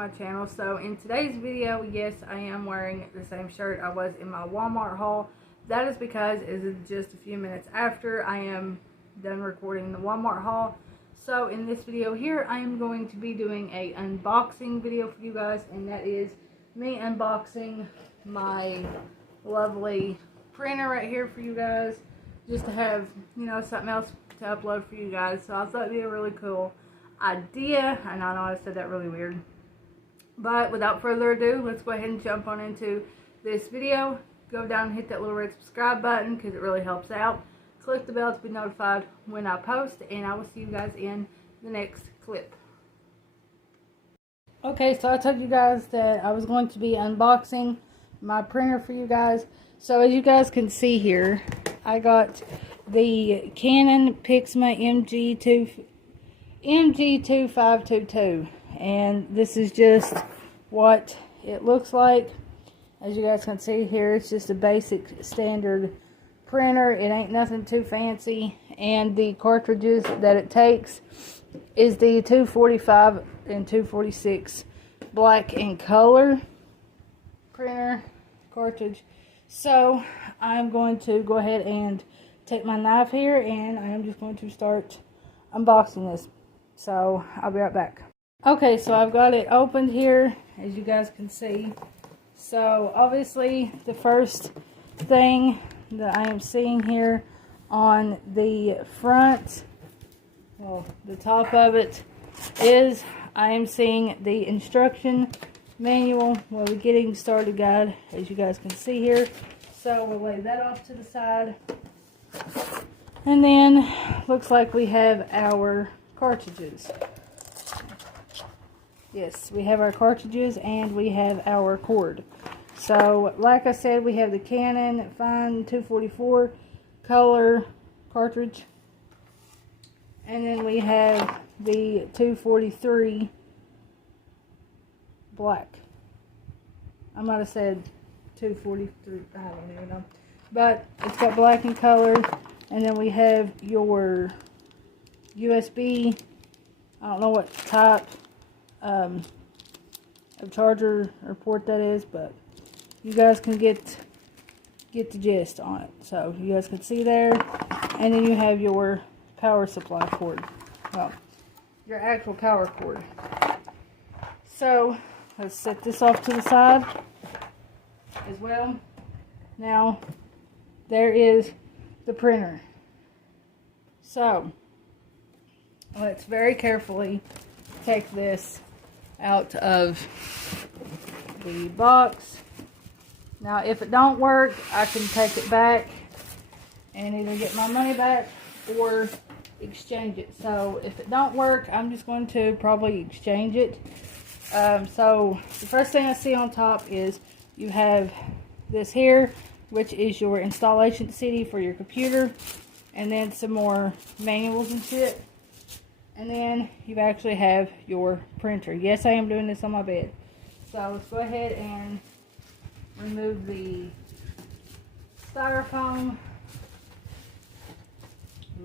my channel. So in today's video, yes, I am wearing the same shirt I was in my Walmart haul. That is because it is just a few minutes after I am done recording the Walmart haul. So in this video here, I am going to be doing a unboxing video for you guys, and that is me unboxing my lovely printer right here for you guys, just to have, you know, something else to upload for you guys. So I thought it'd be a really cool idea, and I know I said that really weird, but without further ado, let's go ahead and jump on into this video. Go down and hit that little red subscribe button because it really helps out. Click the bell to be notified when I post, and I will see you guys in the next clip. Okay, so I told you guys that I was going to be unboxing my printer for you guys. So as you guys can see here, I got the Canon PIXMA MG2522, and this is just what it looks like. As you guys can see here, it's just a basic standard printer. It ain't nothing too fancy, and the cartridges that it takes is the 245 and 246 black and color printer cartridge. So I'm going to go ahead and take my knife here, and I am just going to start unboxing this. So I'll be right back. Okay, so I've got it opened here, as you guys can see. So obviously the first thing that I am seeing here on the front, well, the top of it, is I am seeing the instruction manual, well, the getting started guide, as you guys can see here. So we'll lay that off to the side. And then looks like we have our cartridges. Yes, we have our cartridges and we have our cord. So like I said, we have the Canon Fine 244 color cartridge, and then we have the 243 black. I might have said 243, I don't even know, but it's got black in color. And then we have your USB, I don't know what type of charger or port that is, but you guys can get the gist on it. So you guys can see there. And then you have your power supply cord, well, your actual power cord. So let's set this off to the side as well. Now there is the printer. So let's very carefully take this out of the box. Now if it don't work, I can take it back and either get my money back or exchange it. So if it don't work, I'm just going to probably exchange it. So the first thing I see on top is you have this here, which is your installation CD for your computer, and then some more manuals and shit. And then you actually have your printer. Yes, I am doing this on my bed. So let's go ahead and remove the styrofoam.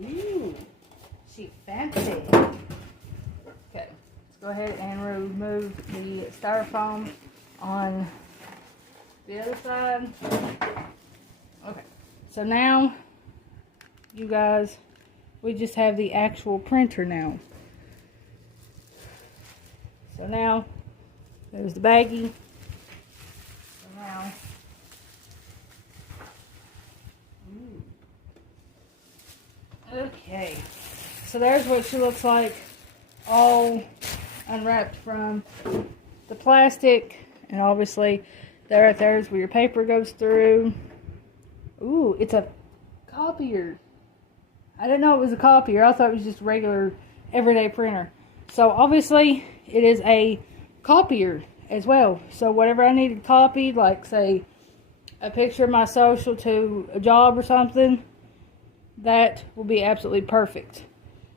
Ooh, she fancy. Okay, let's go ahead and remove the styrofoam on the other side. Okay, so now you guys, we just have the actual printer now. So now there's the baggie. So now, okay, so there's what she looks like, all unwrapped from the plastic, and obviously there right there is where your paper goes through. Ooh, it's a copier. I didn't know it was a copier. I thought it was just a regular everyday printer. So obviously it is a copier as well. So whatever I needed copied, like say a picture of my social to a job or something, that will be absolutely perfect.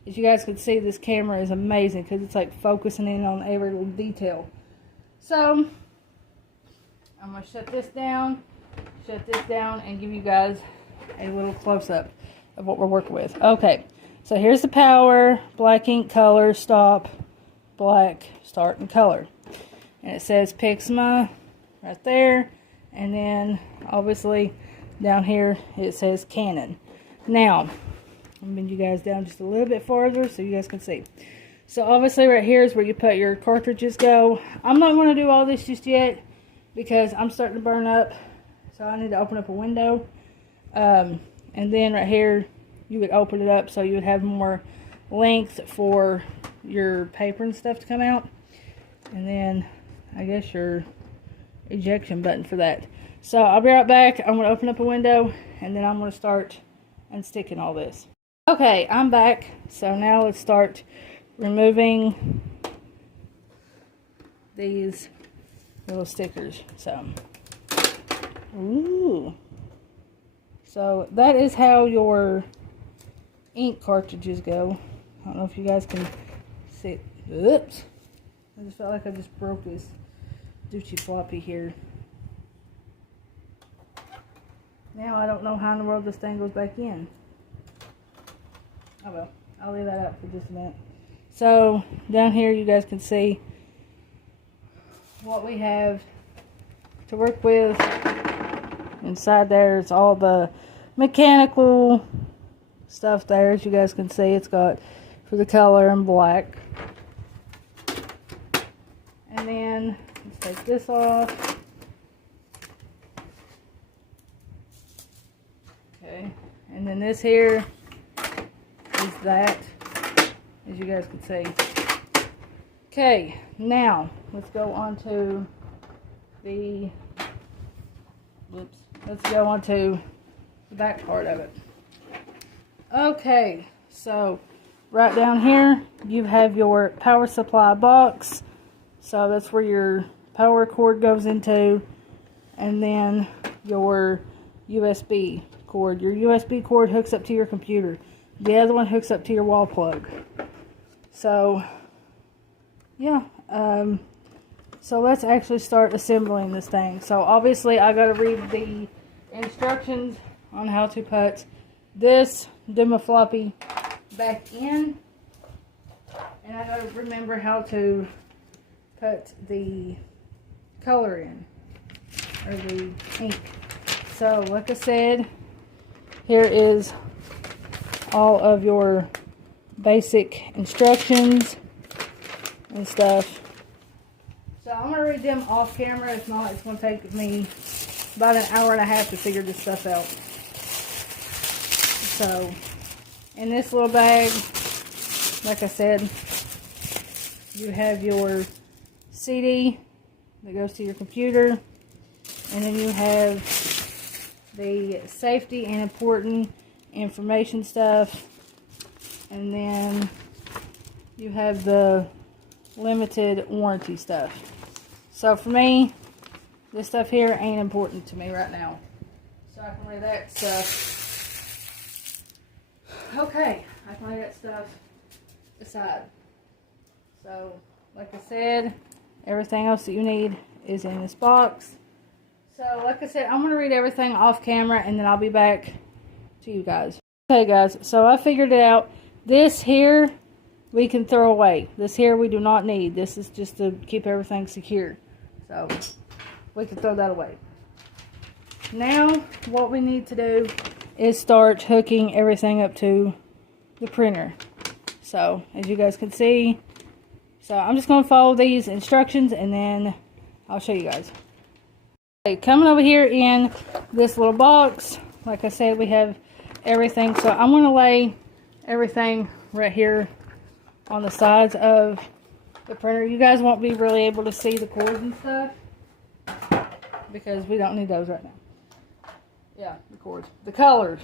As you guys can see, this camera is amazing because it's like focusing in on every little detail. So I'm going to shut this down, and give you guys a little close-up of what we're working with. Okay, so here's the power, black ink color, stop, black, start, and color. and it says PIXMA right there, and then obviously down here it says Canon. Now I'm gonna bend you guys down just a little bit farther so you guys can see. So obviously right here is where you put your cartridges go. I'm not going to do all this just yet because I'm starting to burn up, so I need to open up a window. And then right here you would open it up so you would have more length for your paper and stuff to come out. And then I guess your ejection button for that. So I'll be right back. I'm going to open up a window and then I'm going to start unsticking all this. Okay, I'm back. So now let's start removing these little stickers. So that is how your ink cartridges go. I don't know if you guys can see. Oops, I just felt like I just broke this doochie floppy here. Now I don't know how in the world this thing goes back in. Oh well, I'll leave that out for just a minute. So down here you guys can see what we have to work with. Inside there is all the mechanical stuff there. As you guys can see, it's got for the color and black. And then let's take this off. Okay, and then this here is that, as you guys can see. Okay, now let's go on to the back part of it. Okay, so right down here you have your power supply box. So that's where your power cord goes into, and then your USB cord. Your USB cord hooks up to your computer. The other one hooks up to your wall plug. So yeah, so let's actually start assembling this thing. So obviously I gotta read the instructions on how to put this Duma floppy back in, and I gotta remember how to put the color in, or the ink. So like I said, here is all of your basic instructions and stuff. So I'm going to read them off camera. If not, it's going to take me about an hour and a half to figure this stuff out. So in this little bag, like I said, you have your CD that goes to your computer, and then you have the safety and important information stuff, and then you have the limited warranty stuff. So for me, this stuff here ain't important to me right now, so I can lay that stuff, okay, I can lay that stuff aside. So like I said, everything else that you need is in this box. So like I said, I'm going to read everything off camera and then I'll be back to you guys. Okay guys, so I figured it out. This here we can throw away. This here we do not need. This is just to keep everything secure. So we can throw that away. Now what we need to do is start hooking everything up to the printer. So as you guys can see, so I'm just going to follow these instructions and then I'll show you guys. Okay, coming over here in this little box, like I said, we have everything. So I'm going to lay everything right here on the sides of the printer. You guys won't be really able to see the cords and stuff because we don't need those right now. Yeah, the cords. The colors.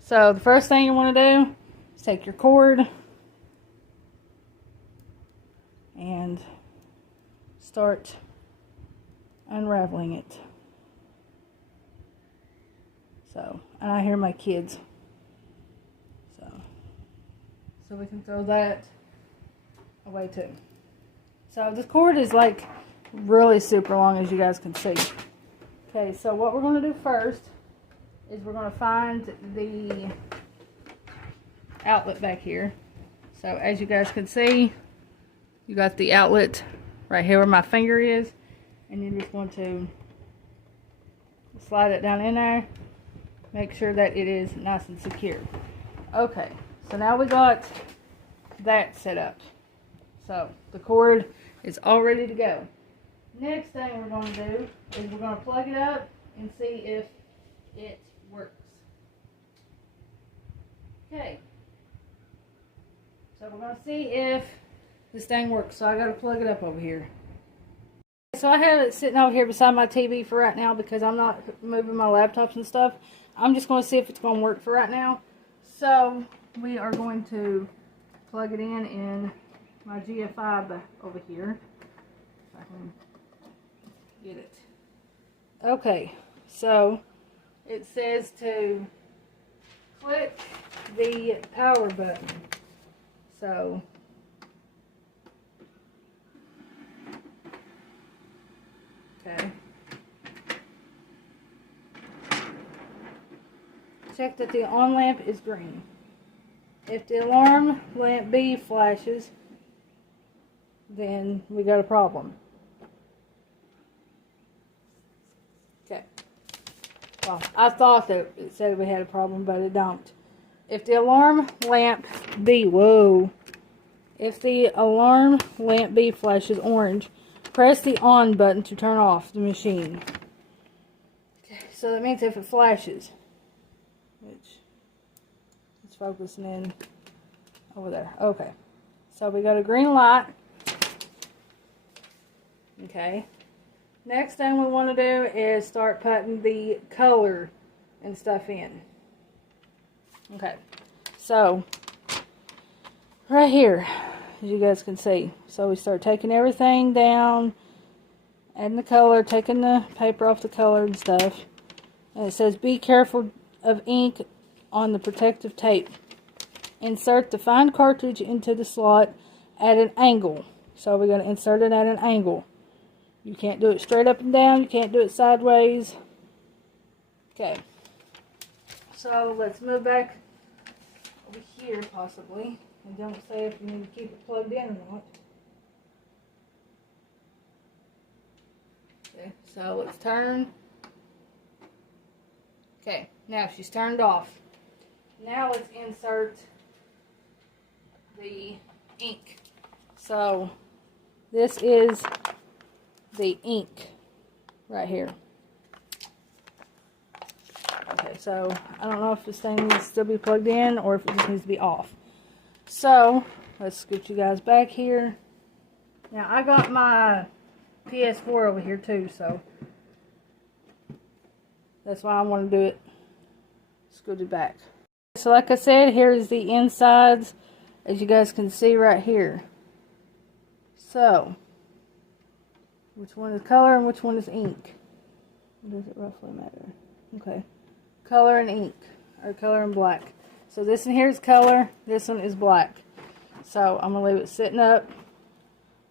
So the first thing you want to do is take your cord and start unraveling it. So, and I hear my kids. So we can throw that away too. So this cord is like really super long, as you guys can see. Okay, so what we're going to do first is we're going to find the outlet back here. So as you guys can see, you got the outlet right here where my finger is. and you're just going to slide it down in there. Make sure that it is nice and secure. Okay, so now we got that set up. So the cord is all ready to go. Next thing we're going to do is we're going to plug it up and see if it works. Okay. So we're going to see if this thing works. So I got to plug it up over here. So I have it sitting over here beside my TV for right now because I'm not moving my laptops and stuff. I'm just going to see if it's going to work for right now. So we are going to plug it in my GFI over here. If I can get it. Okay, so it says to click the power button. So okay. Check that the on lamp is green. If the alarm lamp B flashes, then we got a problem. Okay. Well, I thought that it said we had a problem, but it don't. If the alarm lamp B, if the alarm lamp B flashes orange, press the on button to turn off the machine. Okay, so that means if it flashes, which it's focusing in over there. Okay, so we got a green light. Okay, next thing we want to do is start putting the color and stuff in. Okay, so right here, as you guys can see, so we start taking everything down, adding the color, taking the paper off the color and stuff, and it says be careful of ink on the protective tape. Insert the fine cartridge into the slot at an angle. So we're going to insert it at an angle. You can't do it straight up and down, you can't do it sideways. Okay, so let's move back over here possibly, and don't say if you need to keep it plugged in or not. Okay, so let's turn. Okay, now she's turned off. Now let's insert the ink. So this is the ink right here. Okay, so I don't know if this thing needs to still be plugged in or if it just needs to be off. So let's scoot you guys back here. Now I got my PS4 over here too, so that's why I want to do it scooted back. So like I said, here is the insides, as you guys can see right here. So which one is color and which one is ink? Does it roughly matter? Okay, color and ink, or color and black. So this one here is color, this one is black. So I'm going to leave it sitting up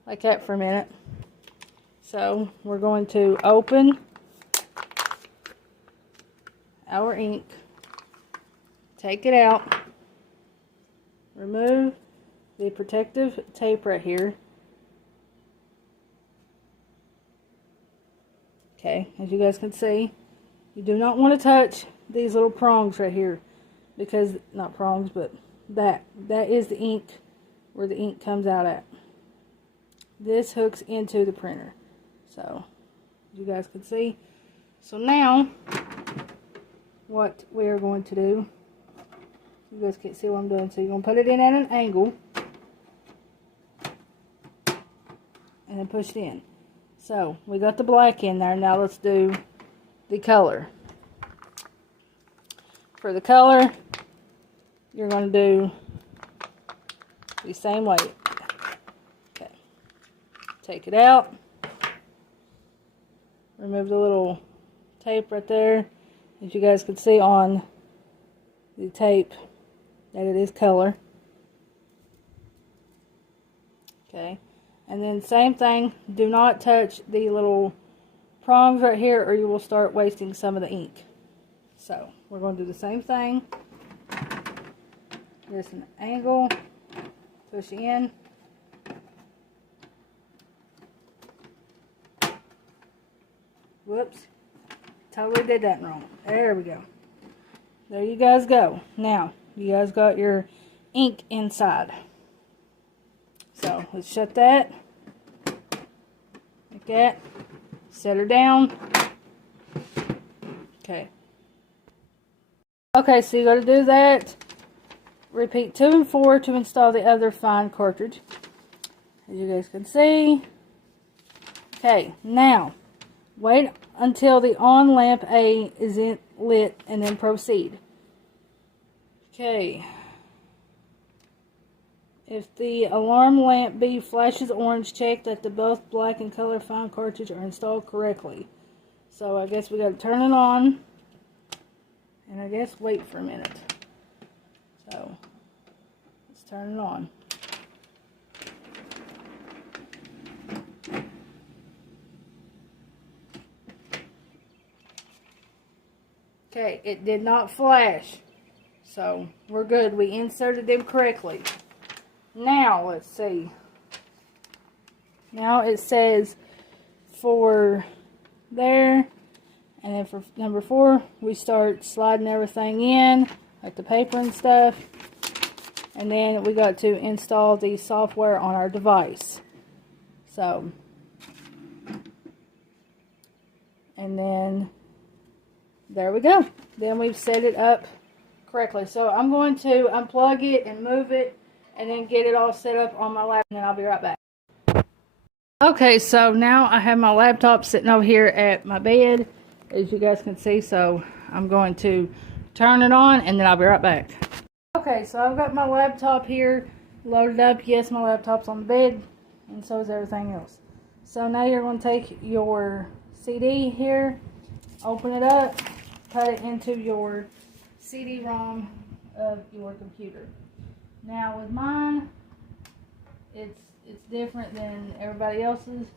like that for a minute. So we're going to open our ink, take it out, remove the protective tape right here. Okay, as you guys can see, you do not want to touch these little prongs right here, because, not prongs, but that is the ink, where the ink comes out at. This hooks into the printer, so as you guys can see. So now what we are going to do, you guys can't see what I'm doing, so you're going to put it in at an angle and then push it in. So we got the black in there. Now let's do the color. For the color, you're going to do the same way. Okay, take it out, remove the little tape right there. As you guys can see on the tape that it is color. Okay, and then same thing, do not touch the little prongs right here or you will start wasting some of the ink. So we're going to do the same thing. Just an angle, push in, Whoops. Totally did that wrong. There we go. There you guys go. Now, you guys got your ink inside. So, let's shut that. Like that. Set her down. Okay. Okay, so you got to do that. Repeat 2 and 4 to install the other fine cartridge. As you guys can see. Okay, now, wait until the on lamp A is lit and then proceed. Okay. If the alarm lamp B flashes orange, check that the both black and color fine cartridge are installed correctly. So I guess we got to turn it on. And I guess wait for a minute. So, let's turn it on. Okay, it did not flash. So, we're good. We inserted them correctly. Now, let's see. Now it says for there. And then for number 4, we start sliding everything in, like the paper and stuff. And then we got to install the software on our device. So, and then there we go. Then we've set it up correctly. So I'm going to unplug it and move it and then get it all set up on my laptop, and then I'll be right back. Okay, so now I have my laptop sitting over here at my bed, as you guys can see. So I'm going to turn it on and then I'll be right back. Okay, so I've got my laptop here loaded up. Yes, my laptop's on the bed, and so is everything else. So now you're going to take your CD here, open it up, cut it into your CD-ROM of your computer. Now with mine, it's different than everybody else's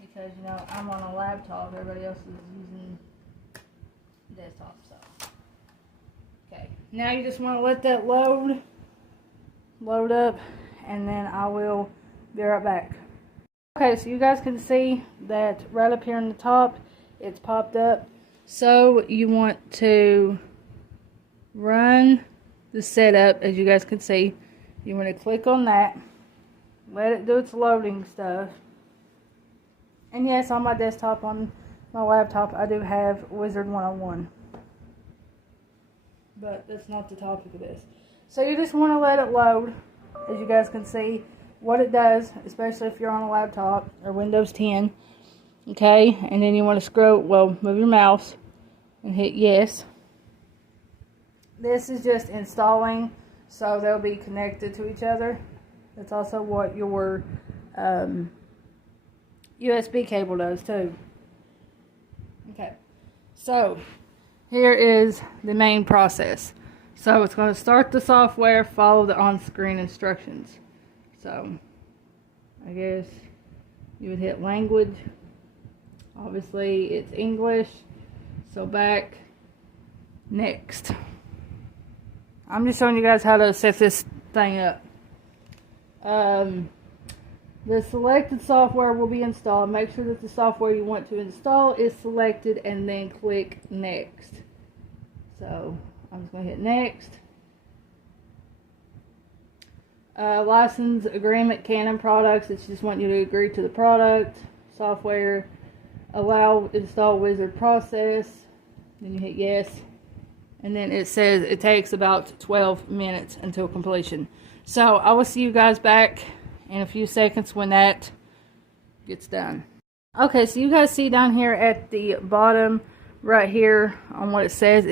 because, you know, I'm on a laptop. Everybody else is using desktop. So, okay. Now you just want to let that load up, and then I will be right back. Okay, so you guys can see that right up here on the top, it's popped up. So you want to run the setup, as you guys can see. You want to click on that, let it do its loading stuff. And yes, on my desktop, on my laptop, I do have Wizard 101. But that's not the topic of this. So you just want to let it load, as you guys can see what it does, especially if you're on a laptop or Windows 10. Okay, and then you want to scroll, move your mouse and hit yes. This is just installing, so they'll be connected to each other. That's also what your USB cable does too. Okay, so here is the main process. So it's going to start the software, follow the on-screen instructions. So I guess you would hit language. Obviously it's English. So back, next. I'm just showing you guys how to set this thing up. The selected software will be installed. Make sure that the software you want to install is selected and then click next. So I'm just going to hit next. License agreement, Canon products. It's just want you to agree to the product. Software, allow install wizard process. Then you hit yes. And then it says it takes about 12 minutes until completion. So I will see you guys back in a few seconds when that gets done. Okay, so you guys see down here at the bottom right here on what it says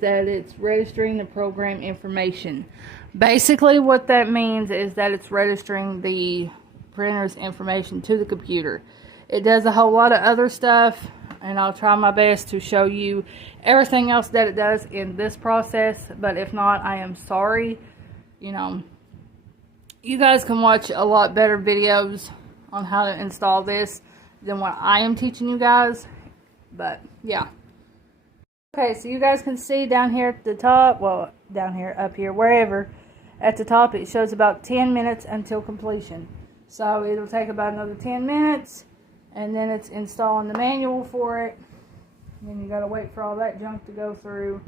that it's registering the program information. Basically what that means is that it's registering the printer's information to the computer. It does a whole lot of other stuff, and I'll try my best to show you everything else that it does in this process, but if not, I am sorry. You know, you guys can watch a lot better videos on how to install this than what I am teaching you guys, but yeah. Okay, so you guys can see down here at the top, well, down here, up here, wherever, at the top it shows about 10 minutes until completion. So it'll take about another 10 minutes, And then it's installing the manual for it. And then you gotta wait for all that junk to go through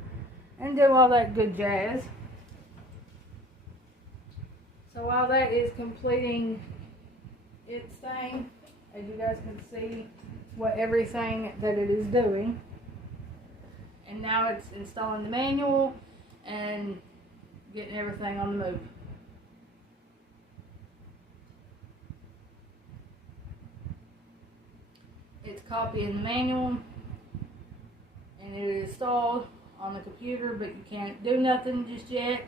and do all that good jazz. So while that is completing its thing, as you guys can see what everything that it is doing. And now it's installing the manual and getting everything on the move. It's copying the manual and it is installed on the computer, but you can't do nothing just yet.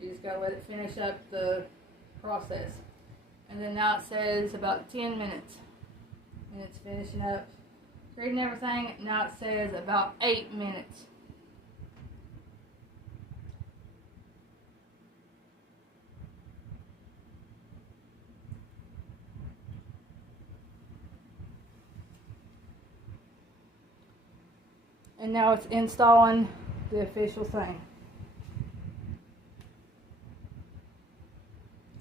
You just gotta let it finish up the process. And then now it says about 10 minutes. And it's finishing up reading everything. Now it says about 8 minutes. And now it's installing the official thing.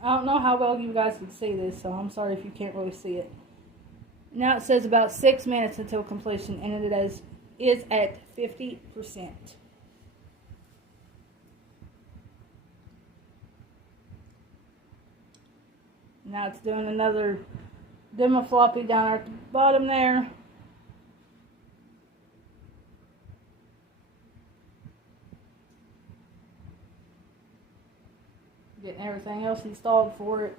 I don't know how well you guys can see this, so I'm sorry if you can't really see it. Now it says about 6 minutes until completion, and it is at 50%. Now it's doing another demo floppy down at the bottom there. Getting everything else installed for it.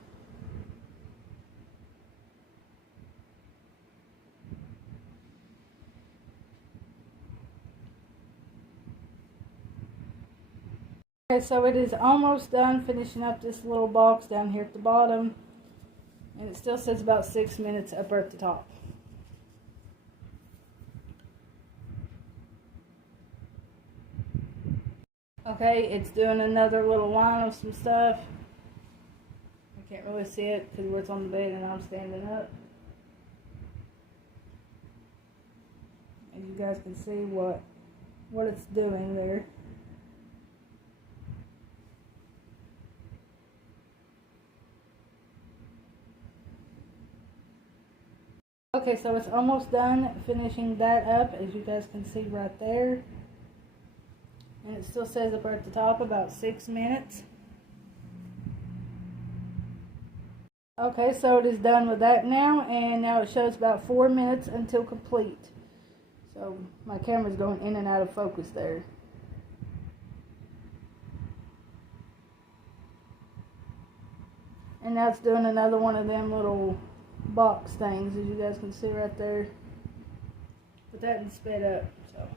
Okay, so it is almost done finishing up this little box down here at the bottom. And it still says about 6 minutes up at the top. Okay, it's doing another little line of some stuff. I can't really see it because it's on the bed and I'm standing up. And you guys can see what it's doing there. Okay, so it's almost done finishing that up, as you guys can see right there. And it still says up at the top about 6 minutes. Okay, so it is done with that now, and now it shows about 4 minutes until complete. So my camera's going in and out of focus there. And now it's doing another one of them little box things, as you guys can see right there. But that is sped up, so.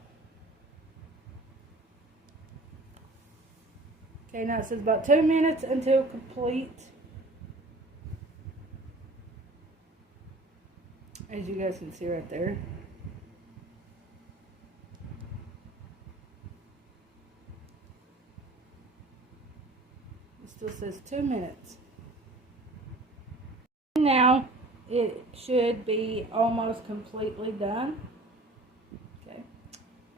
Okay, now it says about 2 minutes until complete. As you guys can see right there. It still says 2 minutes. Now it should be almost completely done. Okay.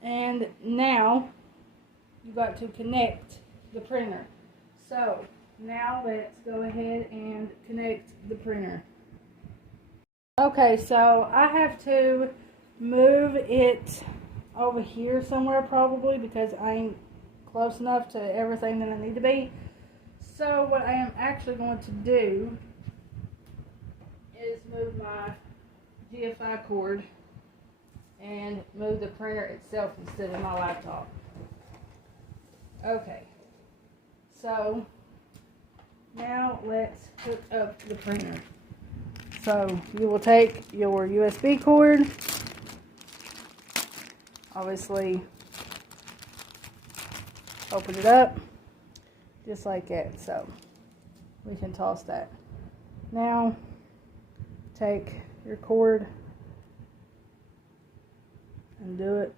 And now you got to connect the printer. So now let's go ahead and connect the printer. Okay, so I have to move it over here somewhere probably because I ain't close enough to everything that I need to be. So what I am actually going to do is move my GFI cord and move the printer itself instead of my laptop. Okay, so now let's hook up the printer. So you will take your USB cord, obviously open it up just like that, so we can toss that. Now take your cord and do it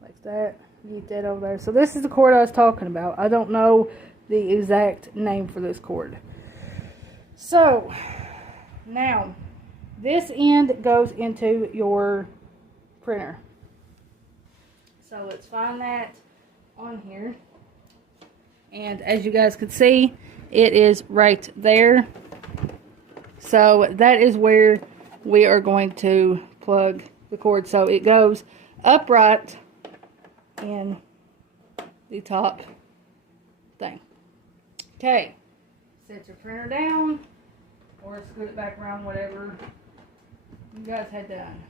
like that. Get that over there. So this is the cord I was talking about. I don't know the exact name for this cord. So now this end goes into your printer. So let's find that on here. And as you guys can see, it is right there. So that is where we are going to plug the cord so it goes upright in the top thing. Okay, set your printer down or scoot it back around, whatever you guys had done.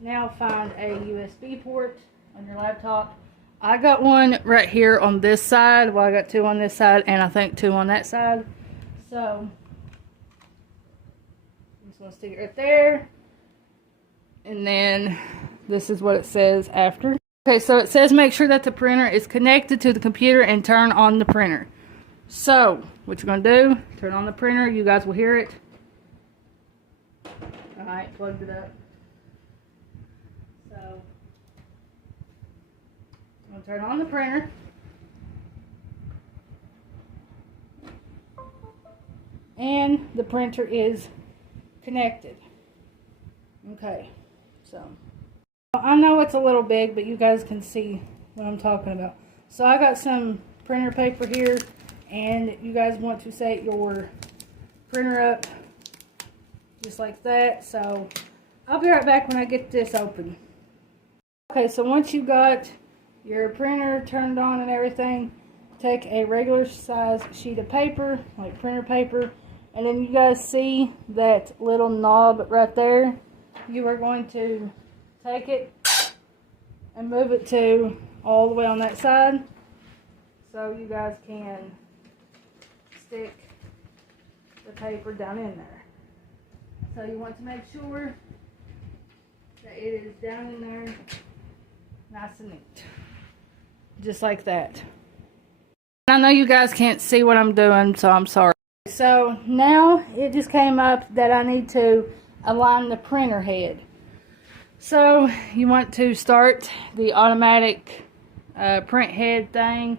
Now find a USB port on your laptop. I got one right here on this side. Well, I got two on this side and I think two on that side. So I'm just going to stick it right there. And then this is what it says after. Okay, so it says make sure that the printer is connected to the computer and turn on the printer. So what you're going to do, turn on the printer. You guys will hear it. Alright, plugged it up. So I'm going to turn on the printer. And the printer is connected. Okay, so I know it's a little big, but you guys can see what I'm talking about. So I got some printer paper here, and you guys want to set your printer up just like that. So I'll be right back when I get this open. Okay, so once you got your printer turned on and everything, take a regular size sheet of paper, like printer paper, and then you guys see that little knob right there. You are going to take it and move it to all the way on that side so you guys can stick the paper down in there. So you want to make sure that it is down in there nice and neat. Just like that. I know you guys can't see what I'm doing, so I'm sorry. So now it just came up that I need to align the printer head. So you want to start the automatic print head thing.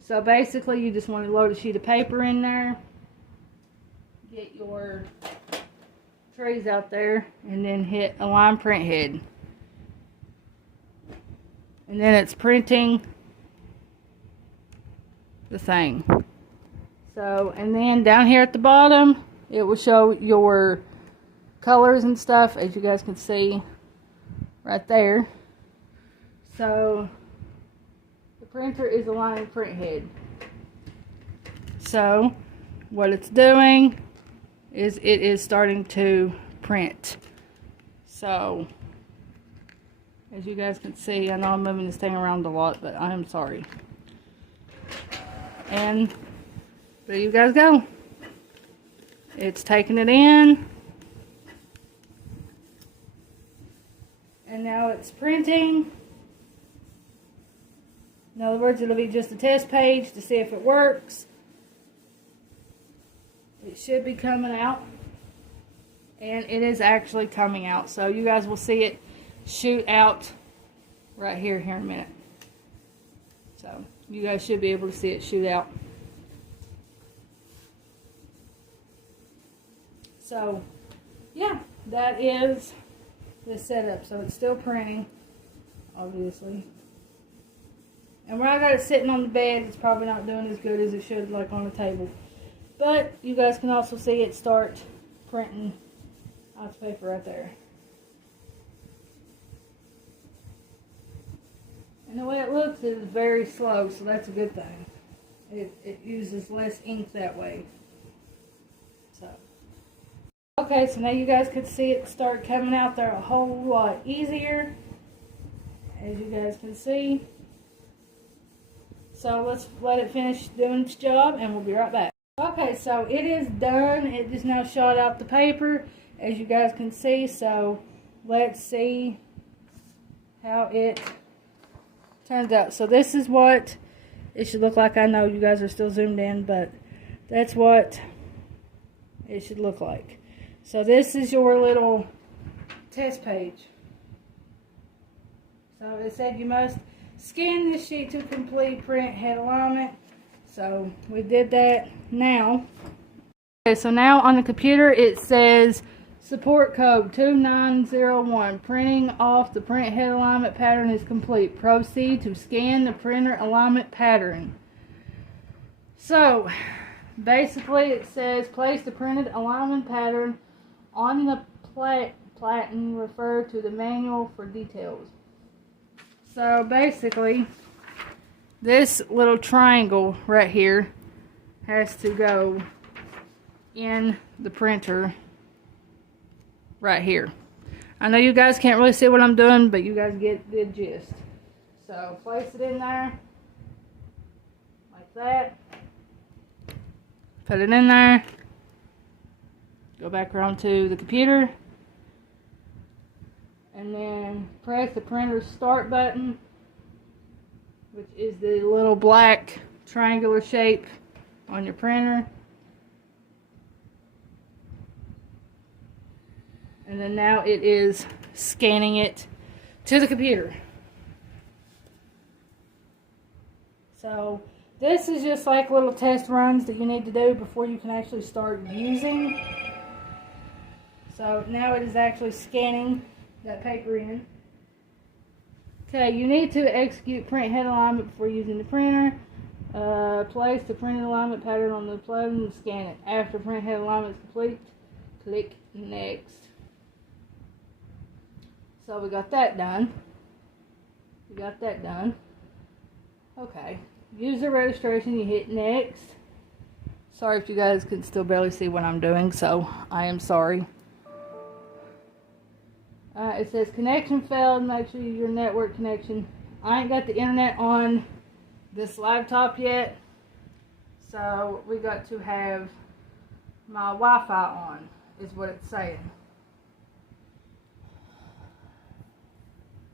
So basically you just want to load a sheet of paper in there, get your trays out there, and then hit align print head. And then it's printing the thing. So, and then down here at the bottom it will show your colors and stuff, as you guys can see right there. So the printer is aligning print head. So what it's doing is it is starting to print. So as you guys can see, I know I'm moving this thing around a lot, but I am sorry. And there you guys go. It's taking it in. And now it's printing. In other words, it'll be just a test page to see if it works. It should be coming out. And it is actually coming out. So you guys will see it shoot out right here in a minute. So you guys should be able to see it shoot out. So yeah, that is the setup. So it's still printing, obviously. And where I got it sitting on the bed, it's probably not doing as good as it should, like on the table. But you guys can also see it start printing out the paper right there. And the way it looks is very slow, so that's a good thing. It uses less ink that way. So, okay, so now you guys could see it start coming out there a whole lot easier, as you guys can see. So let's let it finish doing its job, and we'll be right back. Okay, so it is done. It just now shot out the paper, as you guys can see. So let's see how it turns out. So this is what it should look like. I know you guys are still zoomed in, but that's what it should look like. So this is your little test page. So it said you must scan this sheet to complete print head alignment. So we did that now. Okay, so now on the computer it says support code 2901. Printing off the print head alignment pattern is complete. Proceed to scan the printer alignment pattern. So basically it says place the printed alignment pattern on the platen, refer to the manual for details. So basically, this little triangle right here has to go in the printer right here. I know you guys can't really see what I'm doing, but you guys get the gist. So place it in there like that. Put it in there. Go back around to the computer. And then press the printer's start button, which is the little black triangular shape on your printer. And then now it is scanning it to the computer. So this is just like little test runs that you need to do before you can actually start using. So now it is actually scanning that paper in. Okay, you need to execute print head alignment before using the printer. Place the printed alignment pattern on the plate and scan it. After print head alignment is complete, click next. So we got that done. Okay. User registration, you hit next. Sorry if you guys can still barely see what I'm doing, so I am sorry. It says connection failed. Make sure you use your network connection. I ain't got the internet on this laptop yet, so we got to have my Wi-Fi on, is what it's saying.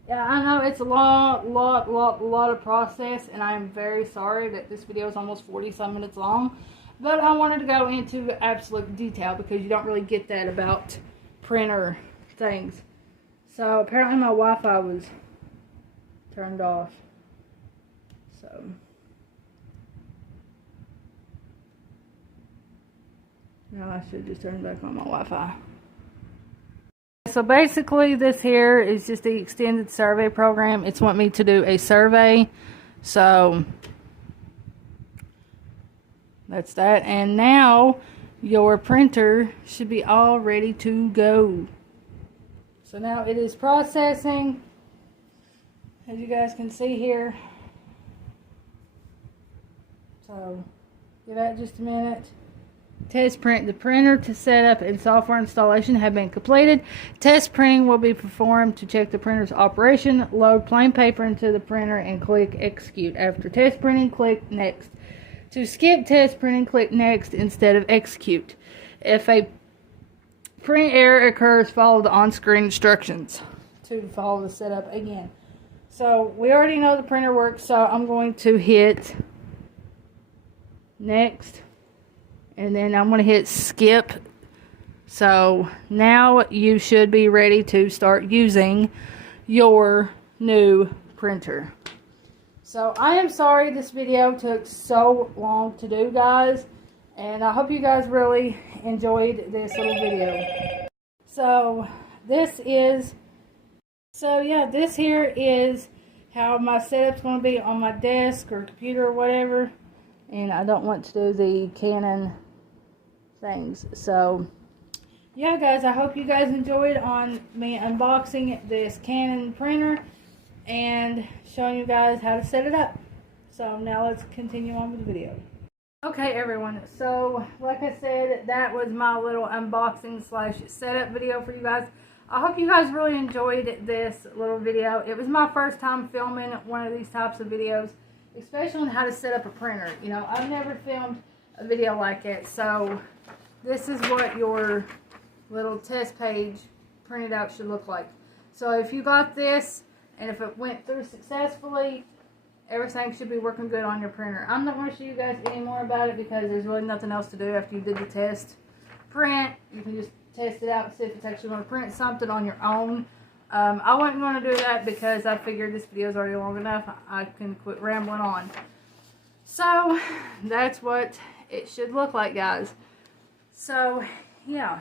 Yeah, I know it's a lot of process, and I am very sorry that this video is almost 40-some minutes long, but I wanted to go into absolute detail because you don't really get that about printer things. So apparently my Wi-Fi was turned off. So now I should just turn back on my Wi-Fi. So basically this here is just the extended survey program. It's want me to do a survey. So that's that. And now your printer should be all ready to go. So now it is processing, as you guys can see here. So give that just a minute. Test print. The printer to setup and software installation have been completed. Test printing will be performed to check the printer's operation. Load plain paper into the printer and click execute. After test printing, click next. To skip test printing, click next instead of execute. If a print error occurs, follow the on-screen instructions to follow the setup again. So we already know the printer works, so I'm going to hit next. And then I'm going to hit skip. So now you should be ready to start using your new printer. So I am sorry this video took so long to do, guys. And I hope you guys really enjoyed this little video. So this here is how my setup's going to be on my desk or computer or whatever. And I don't want to do the Canon things. So yeah, guys, I hope you guys enjoyed on me unboxing this Canon printer and showing you guys how to set it up. So now let's continue on with the video. Okay, everyone, so like I said, that was my little unboxing / setup video for you guys. I hope you guys really enjoyed this little video. It was my first time filming one of these types of videos, especially on how to set up a printer. You know, I've never filmed a video like it, so this is what your little test page printed out should look like. So if you got this, and if it went through successfully, everything should be working good on your printer. I'm not going to show you guys any more about it because there's really nothing else to do after you did the test print. You can just test it out and see if it's actually going to print something on your own. I wasn't going to do that because I figured this video is already long enough. I can quit rambling on. So that's what it should look like, guys. So yeah.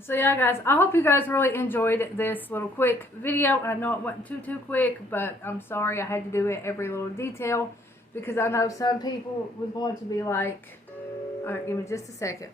So yeah, guys, I hope you guys really enjoyed this little quick video. I know it wasn't too quick, but I'm sorry I had to do it every little detail because I know some people was going to be like, all right, give me just a second.